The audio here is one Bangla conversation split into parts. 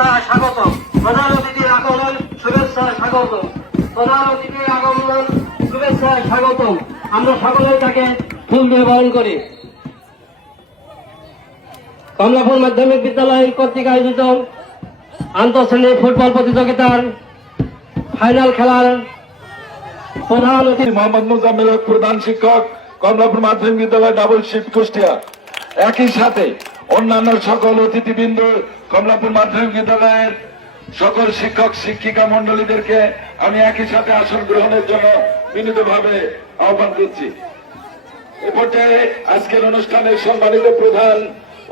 শুভেচ্ছা স্বাগত। প্রধান অতিথির আগমন শুভেচ্ছা স্বাগত। প্রধান অতিথির আগমন শুভেচ্ছা স্বাগত। আমরা সকলেই তাকে ফুল দিয়ে বরণ করি। কমলাপুর মাধ্যমিক বিদ্যালয় কর্তৃক আয়োজিত আন্তঃশ্রেণী ফুটবল প্রতিযোগিতার ফাইনাল খেলার প্রধান অতিথি মোহাম্মদ মুজাম্মিল হক, প্রধান শিক্ষক, কমলাপুর মাধ্যমিক বিদ্যালয় ডাবল শিফট কুষ্টিয়া। একই সাথে অন্যান্য সকল অতিথিবৃন্দ, কমলাপুর মাধ্যমিক বিদ্যালয়ের সকল শিক্ষক শিক্ষিকা মন্ডলীদেরকে আমি একই সাথে আসন গ্রহণের জন্য বিনীতভাবে আহ্বান করছি। এ পর্যায়ে আজকের অনুষ্ঠানের সম্মানিত প্রধান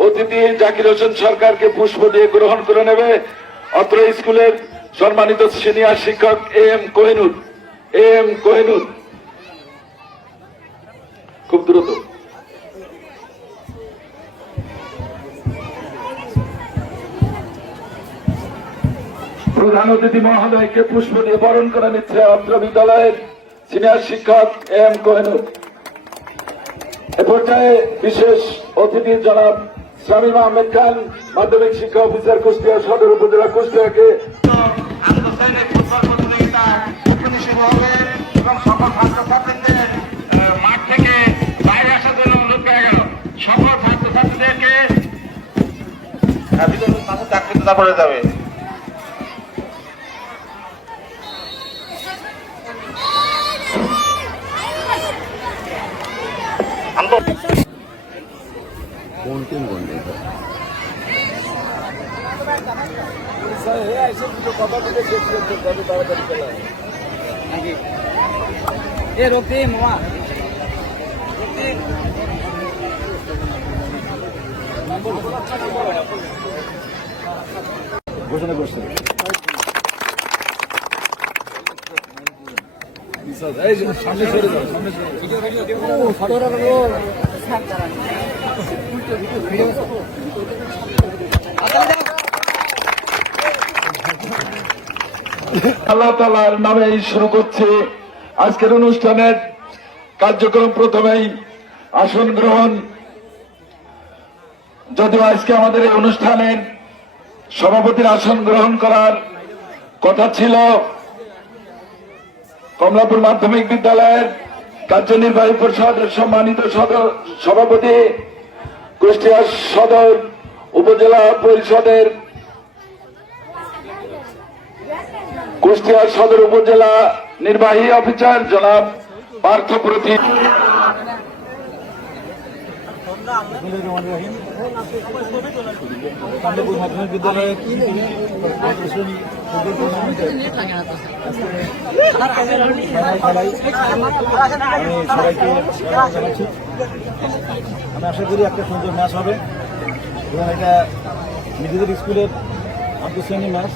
অতিথি জাকির হোসেন সরকারকে পুষ্প দিয়ে গ্রহণ করে নেবে অত্র স্কুলের সম্মানিত সিনিয়র শিক্ষক এম কোহিনুর। খুব দ্রুত। প্রধান অতিথি মহোদয়কে পুষ্প দিয়ে বরণ করে নিচ্ছে অত্র বিদ্যালয়ের সিনিয়র শিক্ষক এম কোহিনুর। এ পর্যায়ে বিশেষ অতিথি জনাব শামীম আহমেদ খান, মাধ্যমিক শিক্ষা অফিসার কুষ্টিয়া সদর উপজেলা কুষ্টিয়াকে আন্তঃশ্রেণী ফুটবল প্রতিযোগিতা এখনই শুরু হবে এবং সকল ছাত্রছাত্রীদের মাঠ থেকে বাইরে আসার জন্য অনুরোধ করা গেল। সকল ছাত্রছাত্রীদেরকে চাকরিতে পড়ে যাবে। ঘোষণা করছে সামনে সরে যাও, সামনে আল্লাহ তাআলার নামে শুরু করছি আজকের অনুষ্ঠানের কার্যক্রম। প্রথমেই আসন গ্রহণ। যদিও আজকে আমাদের এই অনুষ্ঠানের সভাপতির আসন গ্রহণ করার কথা ছিল, কমলাপুর মাধ্যমিক বিদ্যালয়ের কার্যনির্বাহী পরিষদের সম্মানিত সভাপতি, কুষ্টিয়া সদর উপজেলা পরিষদের কুষ্টিয়া সদর উপজেলা নির্বাহী অফিসার জনাব পার্থ প্রতীক। মাধ্যমিক বিদ্যালয়ের সবাইকে জানাচ্ছি। আমি আশা করি একটা সুন্দর ম্যাচ হবে এবং এটা নিজেদের স্কুলের আন্তঃশ্রেণী ম্যাচ।